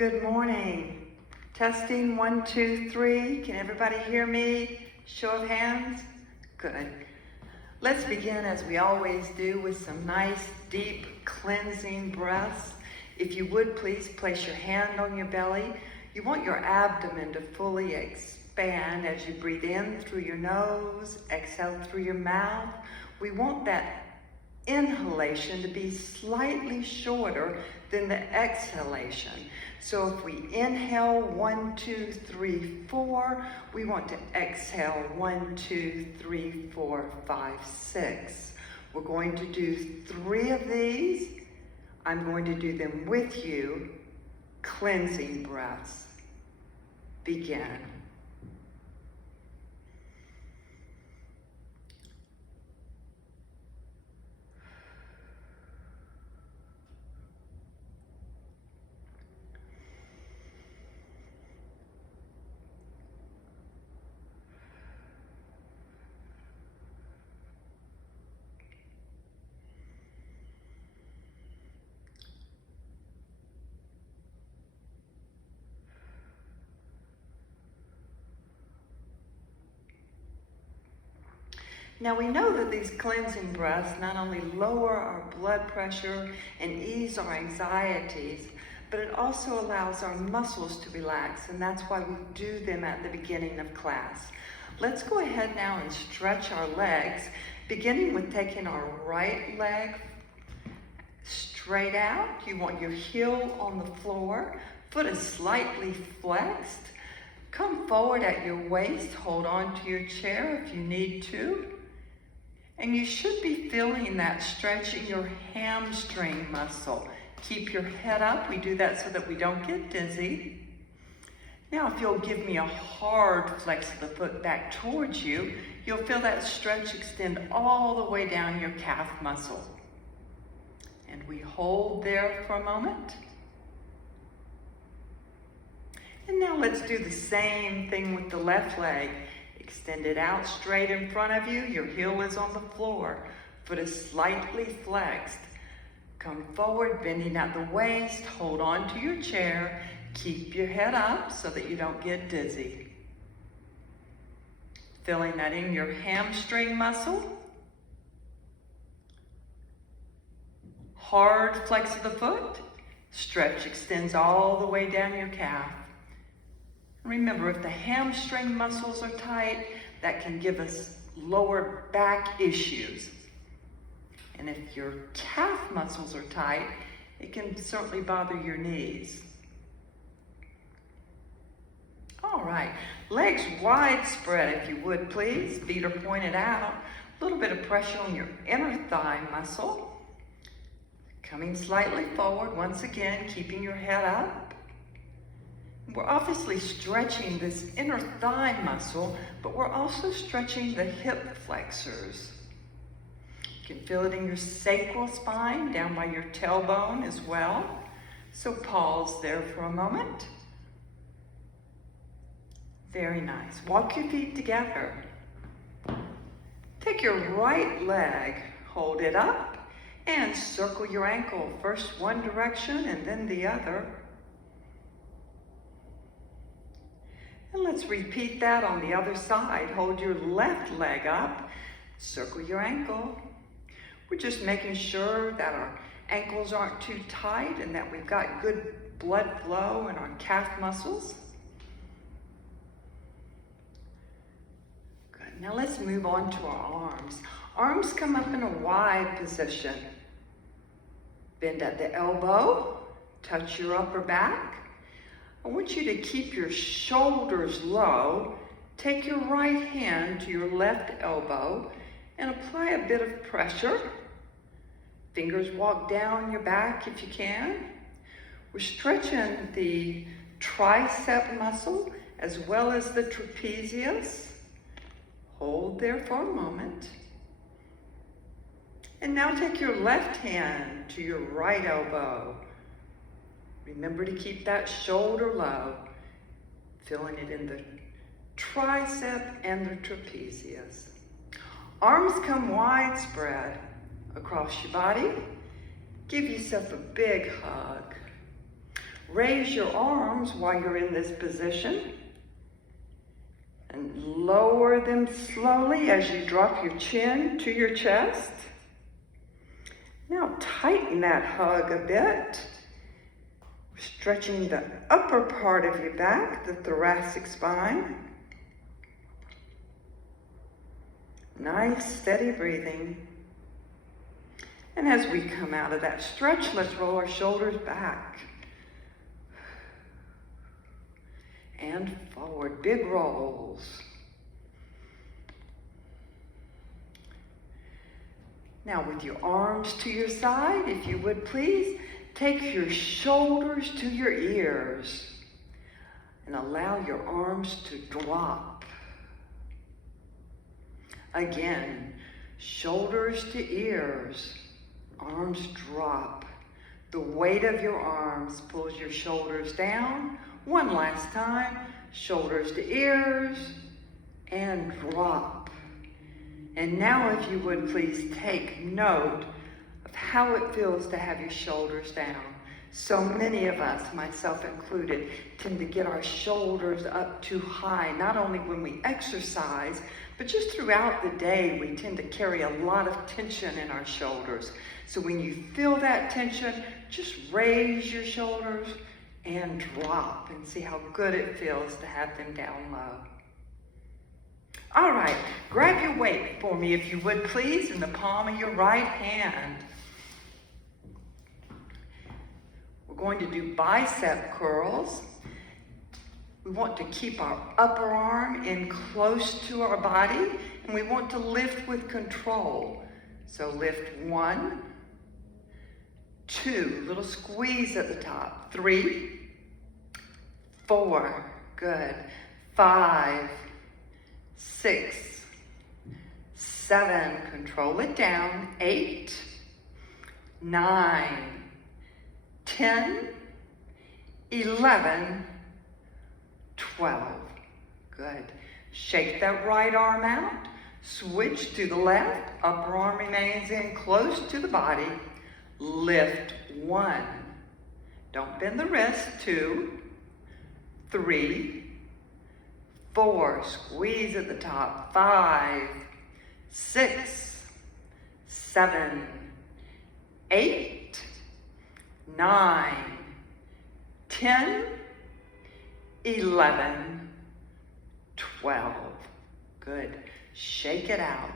Good morning. Testing, 1, 2, 3. Can everybody hear me? Show of hands. Good. Let's begin as we always do with some nice, deep, cleansing breaths. If you would, please place your hand on your belly. You want your abdomen to fully expand as you breathe in through your nose, exhale through your mouth. We want that inhalation to be slightly shorter than the exhalation. So if we inhale 1, 2, 3, 4, we want to exhale 1, 2, 3, 4, 5, 6. We're going to do 3 of these. I'm going to do them with you. Cleansing breaths. Begin. Now we know that these cleansing breaths not only lower our blood pressure and ease our anxieties, but it also allows our muscles to relax, and that's why we do them at the beginning of class. Let's go ahead now and stretch our legs, beginning with taking our right leg straight out. You want your heel on the floor, foot is slightly flexed. Come forward at your waist, hold on to your chair if you need to. And you should be feeling that stretch in your hamstring muscle. Keep your head up. We do that so that we don't get dizzy. Now, if you'll give me a hard flex of the foot back towards you, you'll feel that stretch extend all the way down your calf muscle. And we hold there for a moment. And now let's do the same thing with the left leg. Extend it out straight in front of you. Your heel is on the floor. Foot is slightly flexed. Come forward, bending at the waist. Hold on to your chair. Keep your head up so that you don't get dizzy. Feeling that in your hamstring muscle. Hard flex of the foot. Stretch extends all the way down your calf. Remember, if the hamstring muscles are tight, that can give us lower back issues. And if your calf muscles are tight, it can certainly bother your knees. All right, legs wide spread if you would, please. Feet are pointed out. A little bit of pressure on your inner thigh muscle. Coming slightly forward, once again, keeping your head up. We're obviously stretching this inner thigh muscle, but we're also stretching the hip flexors. You can feel it in your sacral spine, down by your tailbone as well. So pause there for a moment. Very nice. Walk your feet together. Take your right leg, hold it up, and circle your ankle. First one direction and then the other. And let's repeat that on the other side. Hold your left leg up, circle your ankle. We're just making sure that our ankles aren't too tight and that we've got good blood flow in our calf muscles. Good. Now let's move on to our arms. Arms come up in a wide position. Bend at the elbow, touch your upper back. I want you to keep your shoulders low. Take your right hand to your left elbow and apply a bit of pressure. Fingers walk down your back if you can. We're stretching the tricep muscle as well as the trapezius. Hold there for a moment. And now take your left hand to your right elbow. Remember to keep that shoulder low, feeling it in the tricep and the trapezius. Arms come wide spread across your body. Give yourself a big hug. Raise your arms while you're in this position. And lower them slowly as you drop your chin to your chest. Now tighten that hug a bit. Stretching the upper part of your back, the thoracic spine. Nice, steady breathing. And as we come out of that stretch, let's roll our shoulders back. And forward, big rolls. Now with your arms to your side, if you would please, take your shoulders to your ears and allow your arms to drop. Again, shoulders to ears, arms drop. The weight of your arms pulls your shoulders down. One last time, shoulders to ears, and drop. And now if you would please take note of how it feels to have your shoulders down. So many of us, myself included, tend to get our shoulders up too high, not only when we exercise, but just throughout the day, we tend to carry a lot of tension in our shoulders. So when you feel that tension, just raise your shoulders and drop and see how good it feels to have them down low. All right, grab your weight for me if you would please in the palm of your right hand. We're going to do bicep curls. We want to keep our upper arm in close to our body, and we want to lift with control. So lift 1, 2, little squeeze at the top, 3, 4, good, 5, 6, 7, control it down, 8, 9, 10, 11, 12, good. Shake that right arm out, switch to the left, upper arm remains in close to the body, lift 1, don't bend the wrist, 2, 3, 4, squeeze at the top, 5, 6, 7, 8, 9, 10, 11, 12. Good. Shake it out.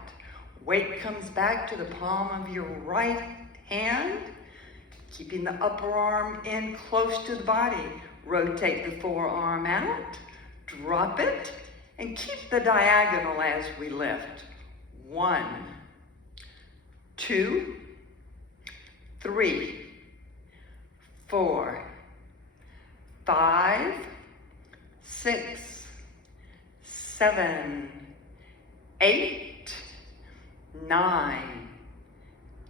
Weight comes back to the palm of your right hand, keeping the upper arm in close to the body. Rotate the forearm out, drop it, and keep the diagonal as we lift. 1, 2, 3, 4, 5, 6, 7, 8, 9,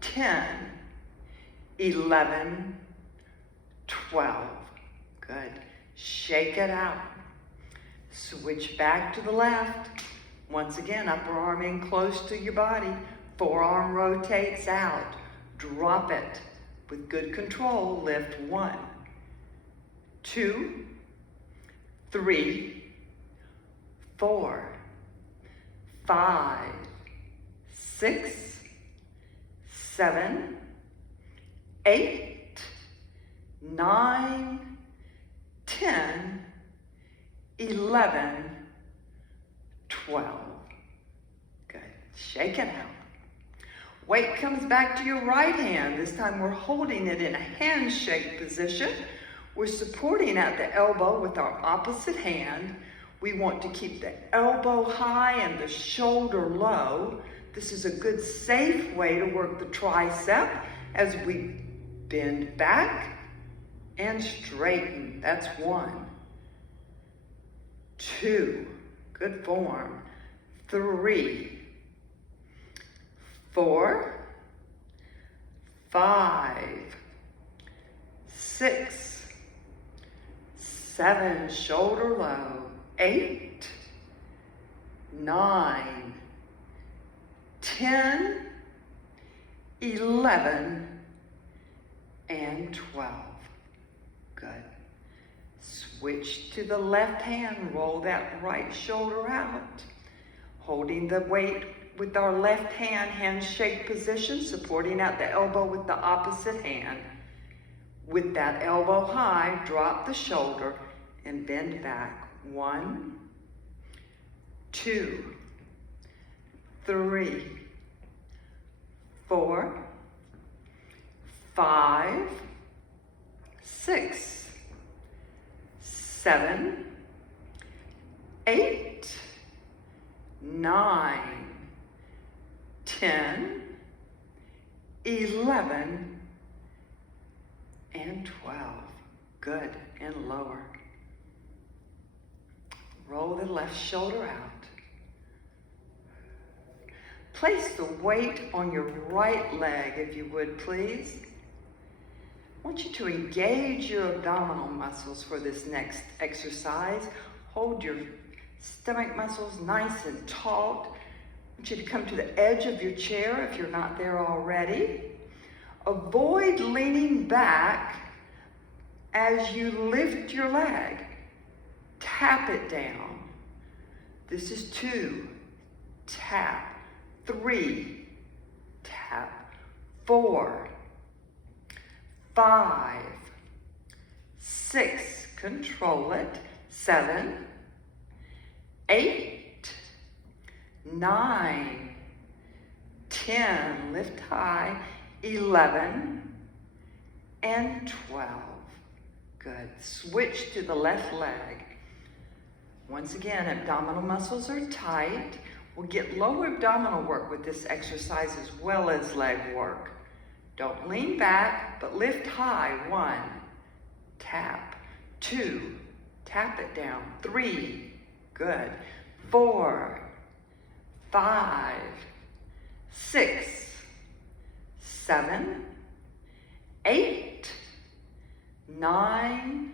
10, 11, 12. Good. Shake it out. Switch back to the left. Once again, upper arm in close to your body. Forearm rotates out. Drop it. With good control, lift 1, 2, 3, 4, 5, 6, 7, 8, 9, 10, 11, 12. Good. Shake it out. Weight comes back to your right hand. This time we're holding it in a handshake position. We're supporting at the elbow with our opposite hand. We want to keep the elbow high and the shoulder low. This is a good, safe way to work the tricep as we bend back and straighten. That's 1, 2, good form, 3, 4, 5, 6, 7, shoulder low, 8, 9, 10, 11, and 12. Good. Switch to the left hand, roll that right shoulder out. Holding the weight with our left hand, handshake position, supporting out the elbow with the opposite hand. With that elbow high, drop the shoulder and bend back. 1, 2, 3, 4, 5, 6, 7, 8, 9, 10, 11, and 12. Good. And lower. Roll the left shoulder out. Place the weight on your right leg, if you would, please. I want you to engage your abdominal muscles for this next exercise. Hold your stomach muscles nice and taut. I want you to come to the edge of your chair if you're not there already. Avoid leaning back as you lift your leg. Tap it down. This is 2. Tap. 3. Tap. 4. 5. 6. Control it. 7. 8. 9. 10. Lift high. 11. And 12. Good. Switch to the left leg. Once again, abdominal muscles are tight. We'll get lower abdominal work with this exercise as well as leg work. Don't lean back, but lift high. 1. Tap. 2. Tap it down. 3. Good. 4. 5. 6. 7. 8. 9.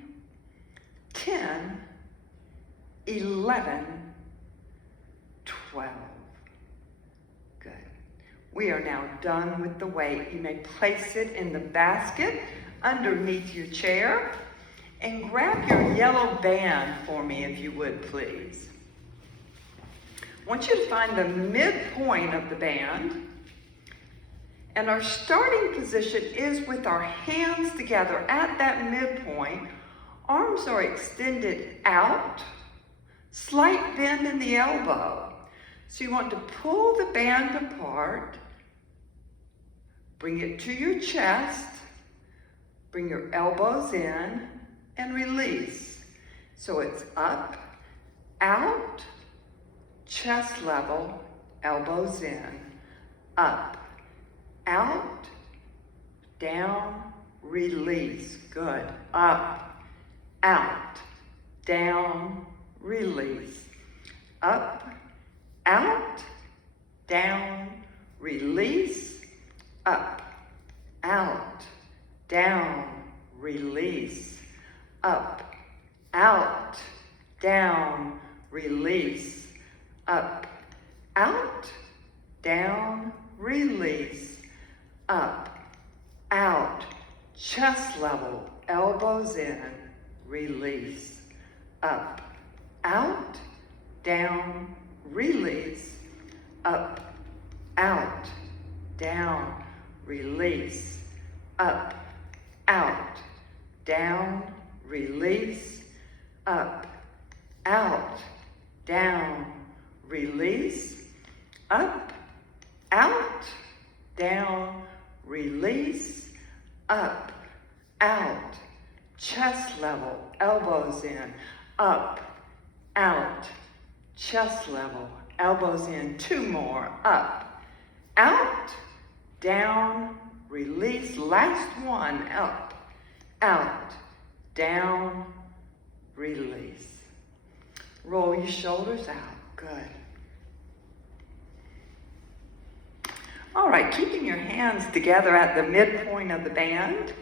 10. 11. 12. Good. We are now done with the weight. You may place it in the basket underneath your chair and grab your yellow band for me, if you would, please. I want you to find the midpoint of the band, and our starting position is with our hands together at that midpoint. Arms are extended out, slight bend in the elbow. So you want to pull the band apart, bring it to your chest, bring your elbows in, and release. So it's up, out, chest level, elbows in, up, out, down, release. Good. Up, out, down, release. Up, out, down, release. Up, out, down, release. Up, out, down, release. Up, out, down, release. Up, out, chest level, elbows in, release. Up, out, down, release. Up, out, down, release. Up, out, down, release. Up, out, down, release. Up, out, down, release. Up, out, chest level, elbows in. Up, out, chest level, elbows in. 2 more. Up, out, down, release. Last one. Up, out, down, release. Roll your shoulders out. Good. All right, keeping your hands together at the midpoint of the band.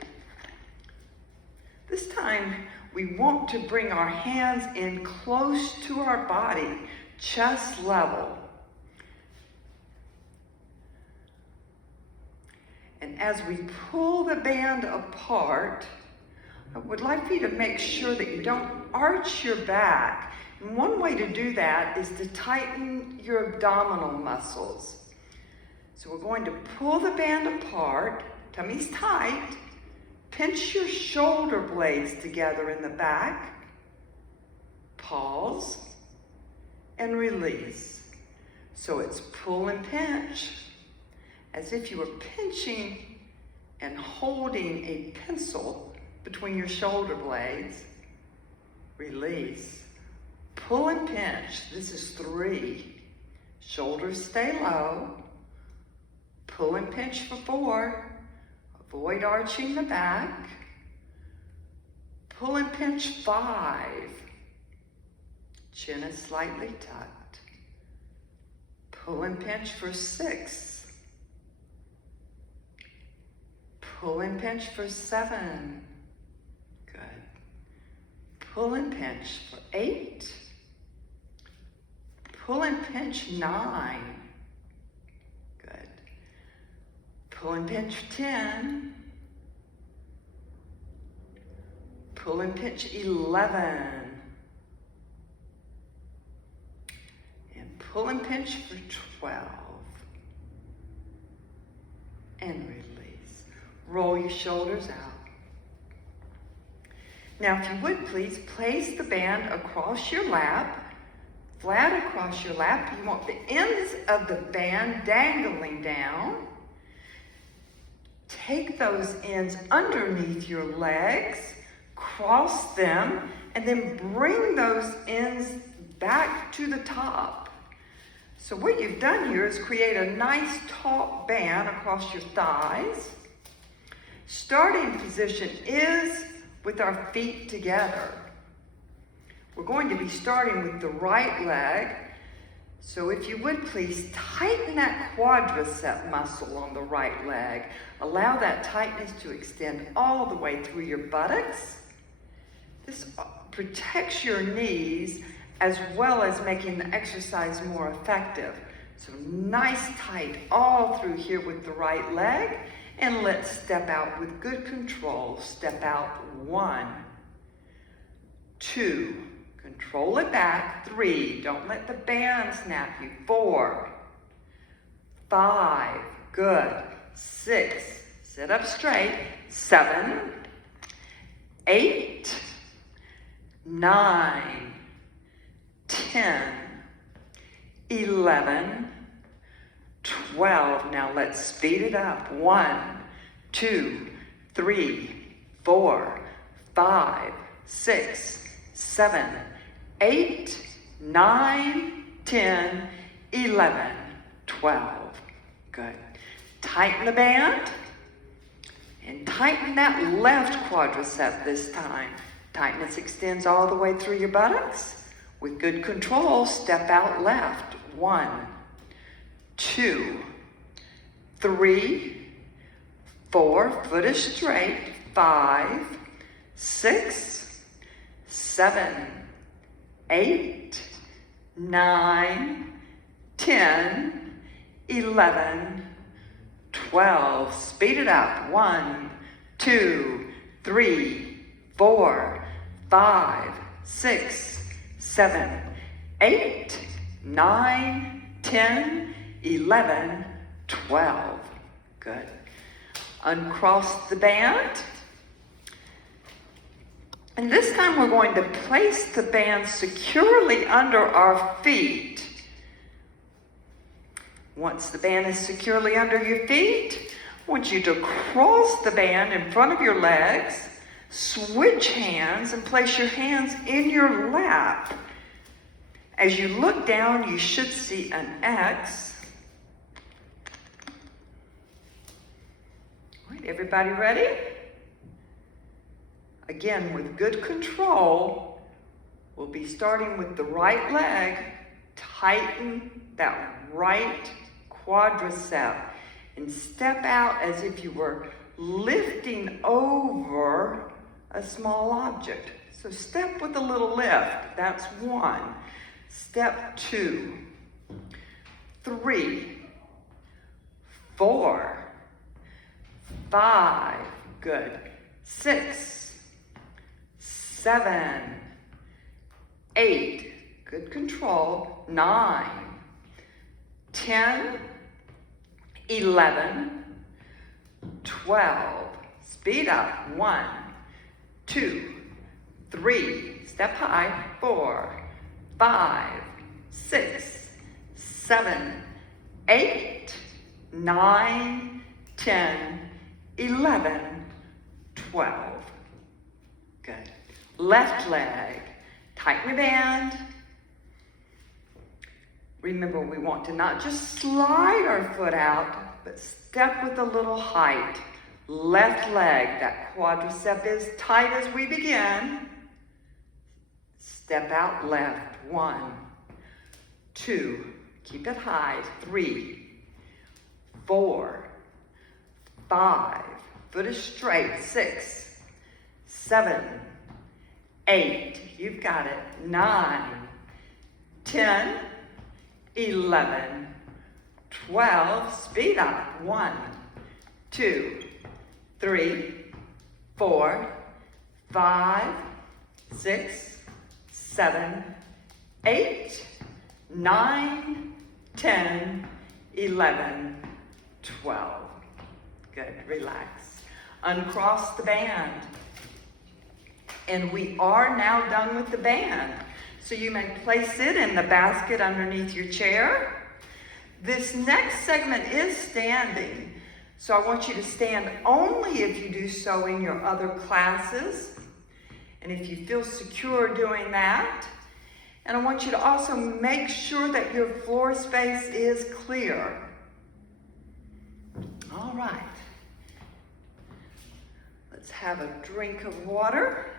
This time, we want to bring our hands in close to our body, chest level. And as we pull the band apart, I would like for you to make sure that you don't arch your back. And one way to do that is to tighten your abdominal muscles. So we're going to pull the band apart, tummy's tight, pinch your shoulder blades together in the back, pause, and release. So it's pull and pinch, as if you were pinching and holding a pencil between your shoulder blades. Release. Pull and pinch. This is 3. Shoulders stay low. Pull and pinch for 4. Avoid arching the back. Pull and pinch 5. Chin is slightly tucked. Pull and pinch for 6. Pull and pinch for 7. Good. Pull and pinch for 8. Pull and pinch 9. Good. Pull and pinch 10. Pull and pinch 11. And pull and pinch for 12. And release. Roll your shoulders out. Now, if you would please, place the band across your lap, flat across your lap. You want the ends of the band dangling down. Take those ends underneath your legs, cross them, and then bring those ends back to the top. So what you've done here is create a nice taut band across your thighs. Starting position is with our feet together. We're going to be starting with the right leg. So if you would please tighten that quadricep muscle on the right leg. Allow that tightness to extend all the way through your buttocks. This protects your knees as well as making the exercise more effective. So nice tight all through here with the right leg. And let's step out with good control. Step out 1, 2, control it back, 3, don't let the band snap you, 4, 5, good, 6, sit up straight, 7, 8, 9, 10, 11, 12. Now let's speed it up. 1, 2, 3, 4, 5, 6, 7, 8, 9, 10, 11, 12. Good. Tighten the band and tighten that left quadricep this time. Tightness extends all the way through your buttocks. With good control, step out left. 1, 2, 3, 4, foot is straight, 5, 6, 7, 8, 9, 10, 11, 12. Speed it up. 1, 2, 3, 4, 5, 6, 7, 8, 9, 10, 11, 12. Good. Uncross the band. And this time we're going to place the band securely under our feet. Once the band is securely under your feet, I want you to cross the band in front of your legs, switch hands, and place your hands in your lap. As you look down, you should see an X. All right, everybody ready? Again, with good control, we'll be starting with the right leg. Tighten that right quadricep and step out as if you were lifting over a small object. So step with a little lift. That's 1. Step 2, 3, 4, 5, good, 6, 7, 8, good control, 9, 10, 11, 12, speed up, 1, 2, 3, step high, 4, 5, 6, 7, 8, 9, 10, 11, 12. Good. Left leg, tighten the band. Remember, we want to not just slide our foot out, but step with a little height. Left leg, that quadricep is tight as we begin. Step out left, 1, 2, keep it high, 3, 4, 5, foot is straight, 6, 7, 8, you've got it, 9, 10, 11, 12, speed up, 1, 2, 3, 4, 5, 6, 7, 8, 9, 10, 11, 12. Good, relax. Uncross the band. And we are now done with the band. So you may place it in the basket underneath your chair. This next segment is standing. So I want you to stand only if you do so in your other classes. And if you feel secure doing that. And I want you to also make sure that your floor space is clear. All right. Let's have a drink of water.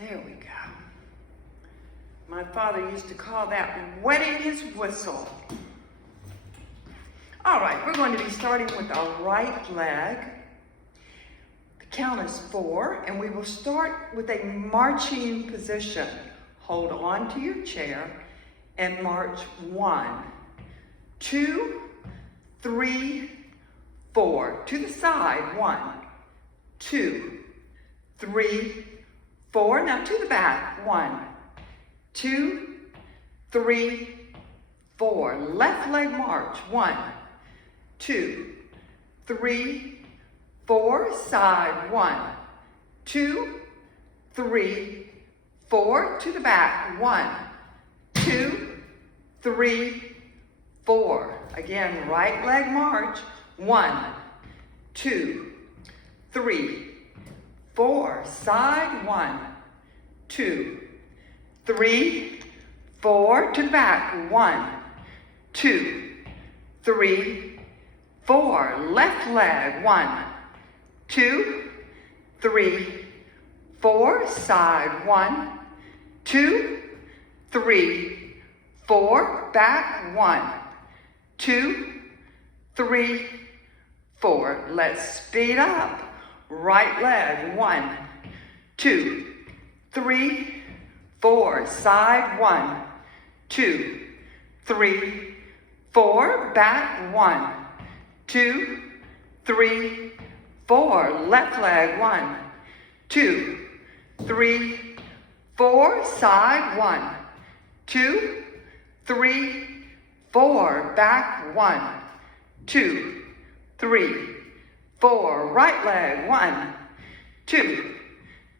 There we go. My father used to call that wetting his whistle. All right, we're going to be starting with our right leg. The count is 4, and we will start with a marching position. Hold on to your chair and march 1, 2, 3, 4. To the side, 1, 2, 3, 4. Now to the back, 1, 2, 3, 4. Left leg march, 1, 2, 3, 4. Side, 1, 2, 3, 4. To the back, 1, 2, 3, 4. Again, right leg march, 1, 2, 3, 4. Side, 1, 2, 3, 4. To the back, 1, 2, 3, 4. Left leg, 1, 2, 3, 4. Side, 1, 2, 3, 4. Back, 1, 2, 3, 4. Let's speed up. Right leg, 1, 2, 3, 4. Side, 1, 2, 3, 4. Back, 1, 2, 3, 4. Left leg, 1, 2, 3, 4. Side, 1, 2, 3, 4. Back, 1, 2, 3, 4. Right leg, 1, 2,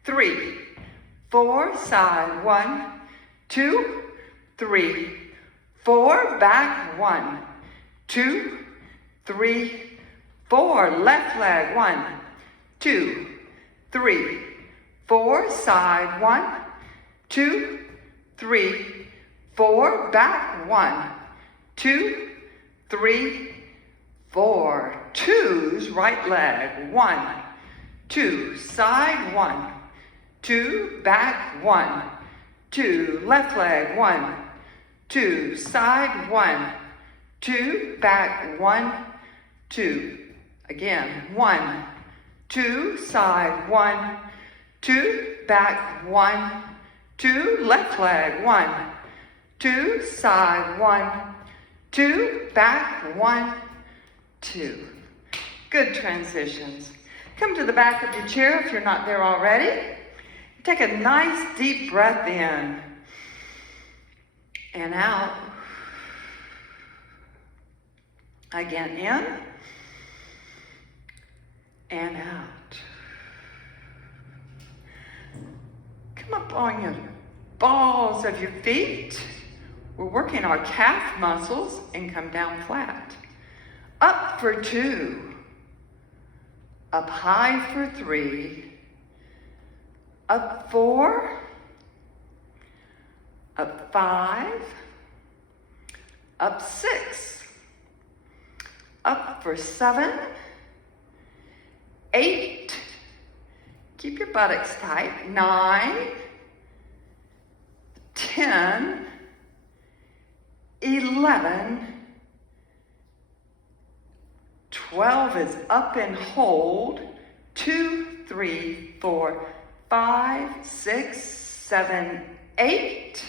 3, 4. Side, 1, 2, 3, 4. Back, 1, 2, 3, 4. Left leg, 1, 2, 3, 4. Side, 1, 2, 3, 4. Back, 1, 2, 3, 4. Twos, right leg, 1, 2. Side, 1, 2. Back, 1, 2. Left leg, 1, 2. Side, 1, 2. Back, 1, 2. Again, 1, 2. Side, 1, 2. Back, 1, 2. Left leg, 1, 2. Side, 1, 2, back, 1, 2. Good transitions. Come to the back of your chair if you're not there already. Take a nice deep breath in and out. Again, in and out. Come up on your balls of your feet. We're working our calf muscles and come down flat. Up for 2. Up high for 3. Up 4. Up 5. Up 6. Up for 7, 8, keep your buttocks tight, 9, 10, 11, 12 is up and hold, 2, 3, 4, 5, 6, 7, 8,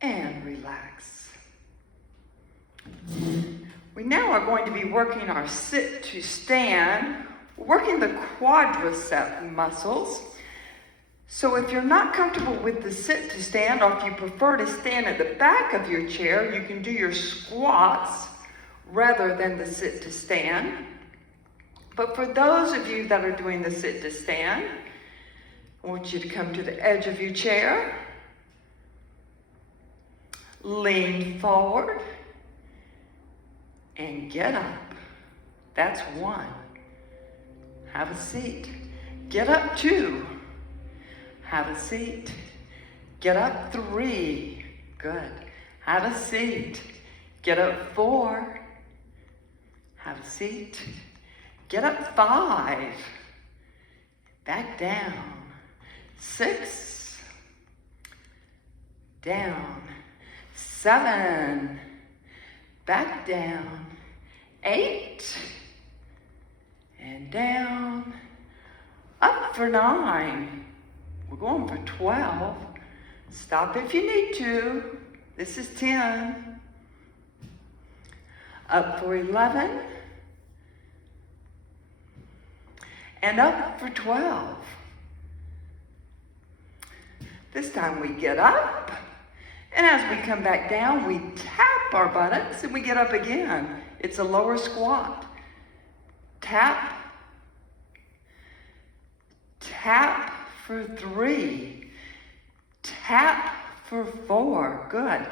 and relax. We now are going to be working our sit to stand, working the quadricep muscles. So if you're not comfortable with the sit to stand, or if you prefer to stand at the back of your chair, you can do your squats rather than the sit to stand. But for those of you that are doing the sit to stand, I want you to come to the edge of your chair, lean forward, and get up. That's 1. Have a seat. Get up 2. Have a seat. Get up 3. Good. Have a seat. Get up 4. Have a seat. Get up 5. Back down. 6. Down. 7. Back down. 8. And down. Up for 9. We're going for 12. Stop if you need to. This is 10. Up for 11. And up for 12. This time we get up. And as we come back down, we tap our buttocks and we get up again. It's a lower squat. Tap. Tap for 3. Tap for 4. Good.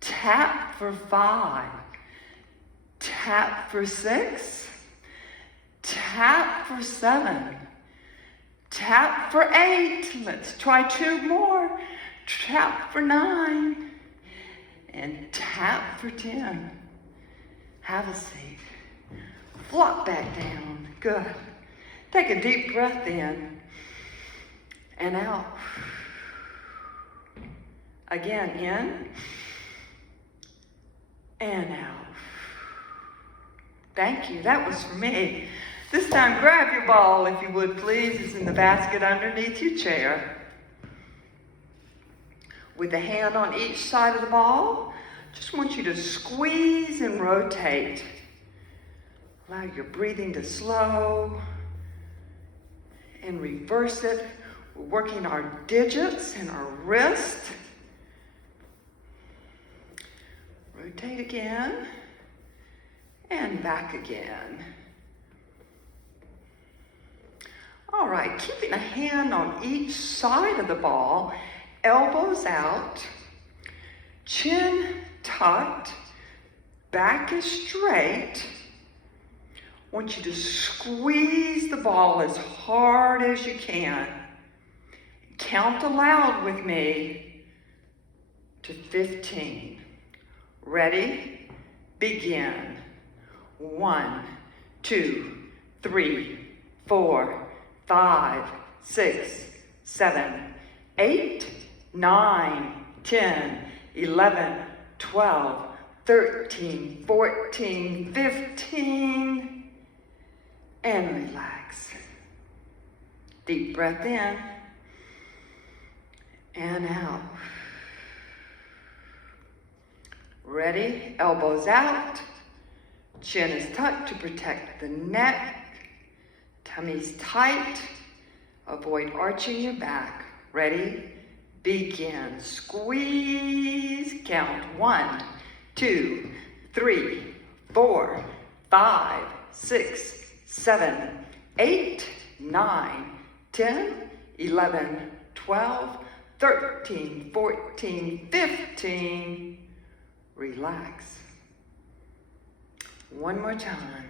Tap for 5. Tap for 6. Tap for 7. Tap for 8. Let's try 2 more. Tap for 9. And tap for 10. Have a seat. Flop back down. Good. Take a deep breath in and out. Again, in and out. Thank you. That was for me. This time, grab your ball, if you would, please. It's in the basket underneath your chair. With a hand on each side of the ball, just want you to squeeze and rotate. Allow your breathing to slow and reverse it. We're working our digits and our wrist. Rotate again and back again. All right, keeping a hand on each side of the ball, elbows out, chin tucked, back is straight. I want you to squeeze the ball as hard as you can. Count aloud with me to 15. Ready? Begin. 1, 2, 3, 4, 5, 6, 7, 8, 9, 10, 11, 12, 13, 14, 15, and relax. Deep breath in and out. Ready? Elbows out. Chin is tucked to protect the neck. Tummy's tight. Avoid arching your back. Ready? Begin. Squeeze. Count 1, 2, 3, 4, 5, 6, 7, 8, 9, 10, 11, 12, 13, 14, 15. Relax. One more time.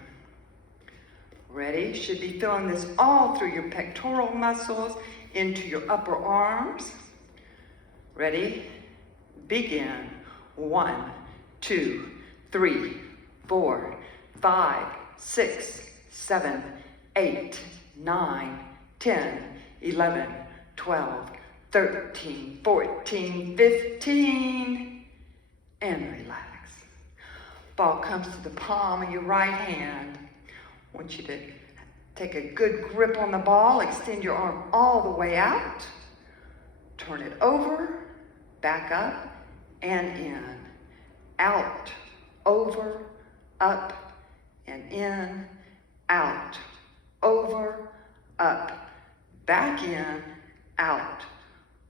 Ready? Should be feeling this all through your pectoral muscles, into your upper arms. Ready? Begin. 1, 2, 3, 4, 5, 6, 7, 8, 9, 10, 11, 12, 13, 14, 15, and relax. Ball comes to the palm of your right hand. I want you to take a good grip on the ball, extend your arm all the way out, turn it over, back up, and in, out, over, up, and in, out, over, up, back in, out,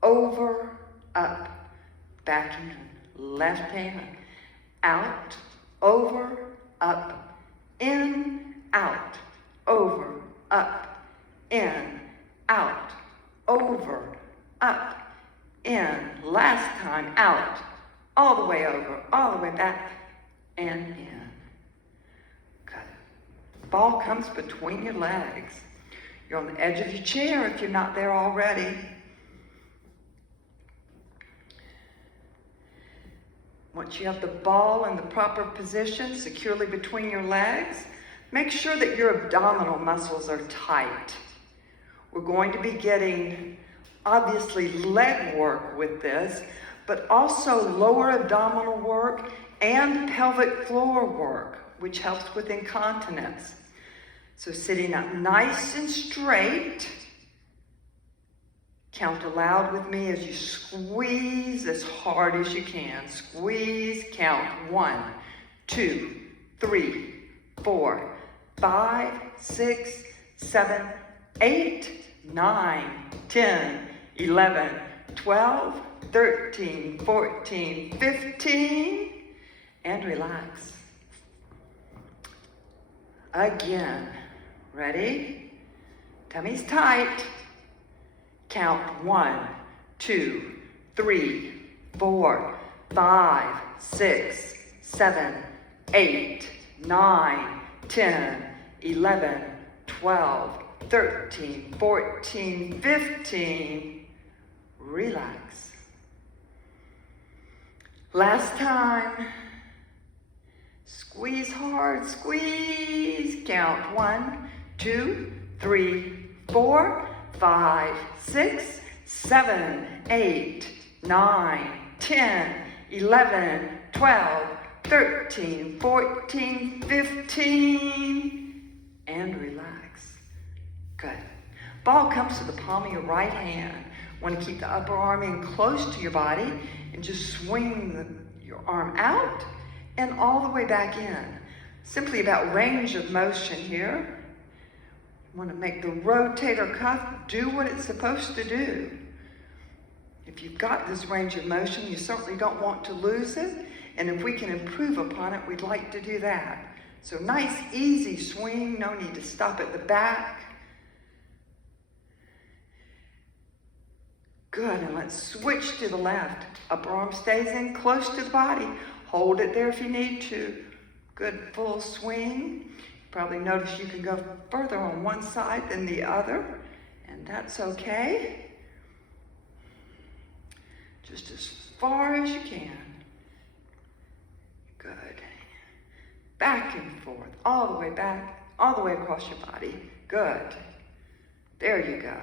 over, up, back in, left hand, out, over, up, in, out, over, up, in, out, over, up, in, last time, out, all the way over, all the way back, and in. Good. Ball comes between your legs. You're on the edge of your chair if you're not there already. Once you have the ball in the proper position, securely between your legs, make sure that your abdominal muscles are tight. We're going to be getting, obviously, leg work with this, but also lower abdominal work and pelvic floor work, which helps with incontinence. So sitting up nice and straight, count aloud with me as you squeeze as hard as you can. Squeeze, count 1, 2, 3, 4, 5, 6, 7, 8, 9, 10, 11, 12, 13, 14, 15, and relax. Again. Ready? Tummy's tight. Count 1, 2, 3, 4, 5, 6, 7, 8, 9, 10, 11, 12, 13, 14, 15. Relax. Last time. Squeeze hard, squeeze. Count 1, 2, 3, 4, 5, 6, 7, 8, 9, 10, 11, 12, 13, 14, 15, and relax. Good. Ball comes to the palm of your right hand. Want to keep the upper arm in close to your body and just swing your arm out and all the way back in. Simply about range of motion here. You want to make the rotator cuff do what it's supposed to do. If you've got this range of motion, you certainly don't want to lose it. And if we can improve upon it, we'd like to do that. So nice, easy swing. No need to stop at the back. Good, and let's switch to the left. Upper arm stays in close to the body. Hold it there if you need to. Good, full swing. Probably notice you can go further on one side than the other, and that's okay. Just as far as you can. Good. Back and forth, all the way back, all the way across your body. Good. There you go.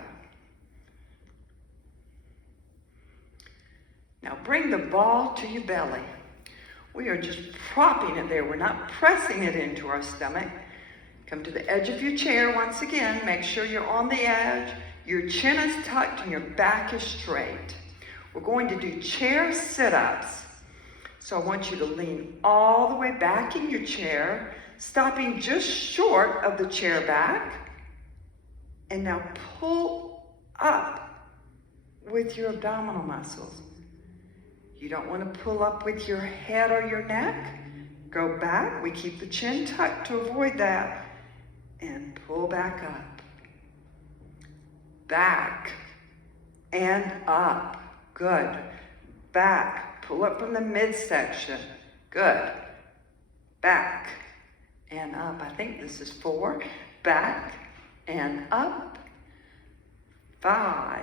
Now bring the ball to your belly. We are just propping it there. We're not pressing it into our stomach. Come to the edge of your chair once again. Make sure you're on the edge. Your chin is tucked and your back is straight. We're going to do chair sit-ups. So I want you to lean all the way back in your chair, stopping just short of the chair back. And now pull up with your abdominal muscles. You don't want to pull up with your head or your neck. Go back. We keep the chin tucked to avoid that. And pull back up. Back and up. Good. Back. Pull up from the midsection. Good. Back and up. I think this is 4. Back and up. 5,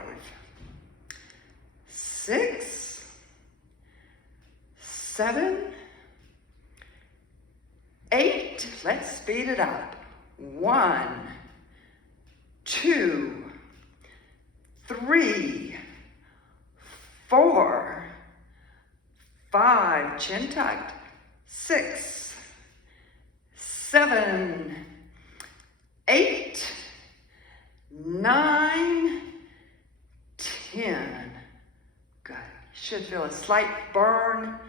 6, 7, 8. Let's speed it up. 1, 2, 3, 4, 5. Chin tucked. 6, 7, 8, 9, 10. Good. You should feel a slight burn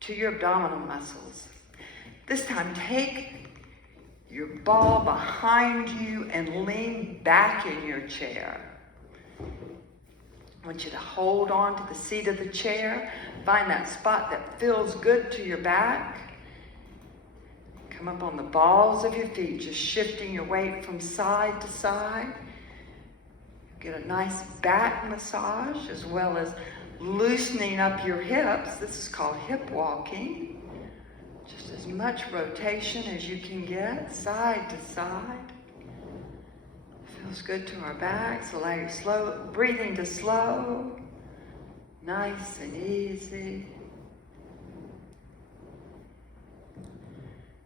to your abdominal muscles. This time, take your ball behind you and lean back in your chair. I want you to hold on to the seat of the chair. Find that spot that feels good to your back. Come up on the balls of your feet, just shifting your weight from side to side. Get a nice back massage as well as loosening up your hips. This is called hip walking. Just as much rotation as you can get, side to side. Feels good to our backs. Allow your breathing to slow. Nice and easy.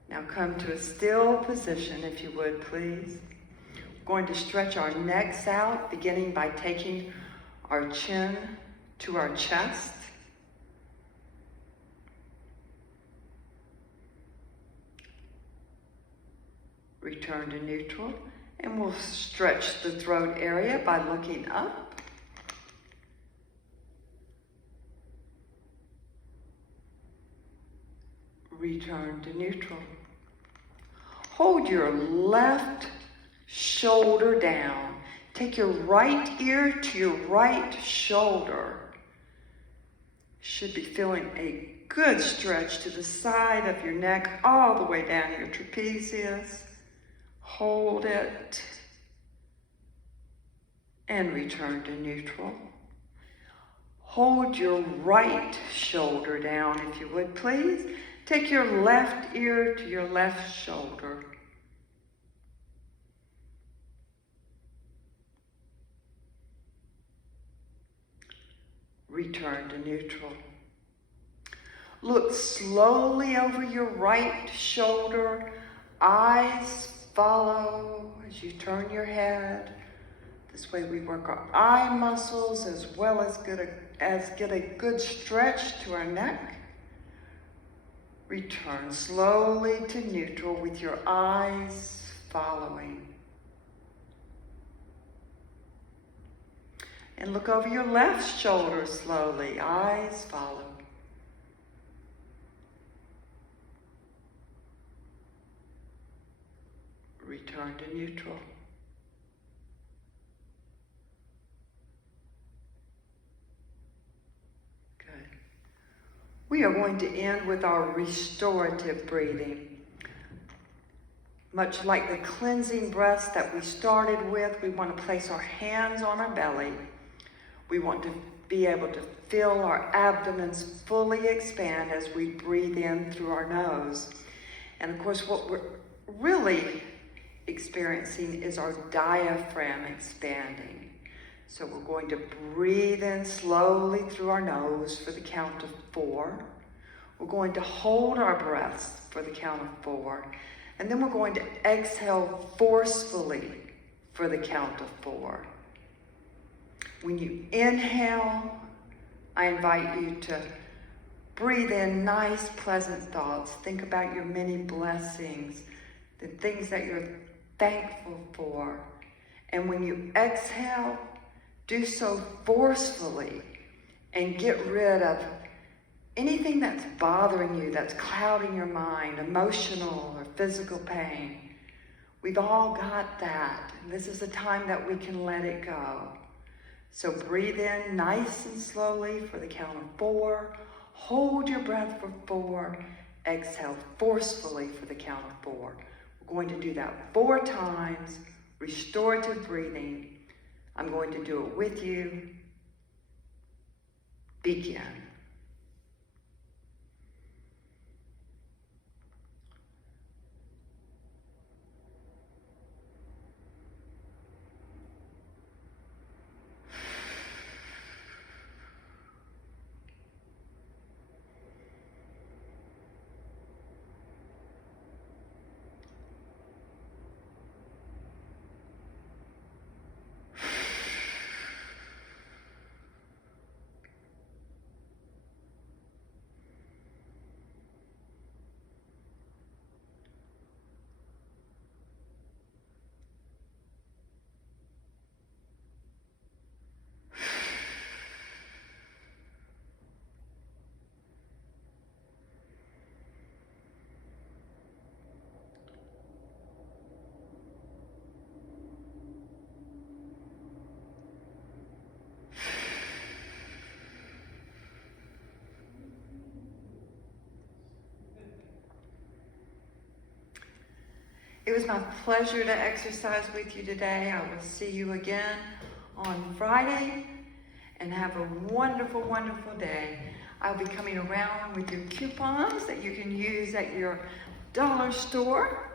Now come to a still position, if you would, please. We're going to stretch our necks out, beginning by taking our chin to our chest. Return to neutral, and we'll stretch the throat area by looking up. Return to neutral. Hold your left shoulder down. Take your right ear to your right shoulder. Should be feeling a good stretch to the side of your neck, all the way down your trapezius. Hold it. And return to neutral. Hold your right shoulder down, if you would, please. Take your left ear to your left shoulder. Return to neutral. Look slowly over your right shoulder. Eyes follow as you turn your head. This way we work our eye muscles as well as get a good stretch to our neck. Return slowly to neutral with your eyes following. And look over your left shoulder slowly, eyes follow. Return to neutral. Good. We are going to end with our restorative breathing. Much like the cleansing breaths that we started with, we want to place our hands on our belly. We want to be able to feel our abdomens fully expand as we breathe in through our nose. And of course, what we're really experiencing is our diaphragm expanding. So we're going to breathe in slowly through our nose for the count of 4. We're going to hold our breaths for the count of 4. And then we're going to exhale forcefully for the count of 4. When you inhale, I invite you to breathe in nice, pleasant thoughts. Think about your many blessings, the things that you're thankful for. And when you exhale, do so forcefully and get rid of Anything that's bothering you, that's clouding your mind, emotional or physical pain, we've all got that. And this is a time that we can let it go. So breathe in nice and slowly for the count of 4. Hold your breath for 4. Exhale forcefully for the count of 4. We're going to do that 4 times. Restorative breathing. I'm going to do it with you. Begin. It was my pleasure to exercise with you today. I will see you again on Friday, and have a wonderful, wonderful day. I'll be coming around with your coupons that you can use at your dollar store.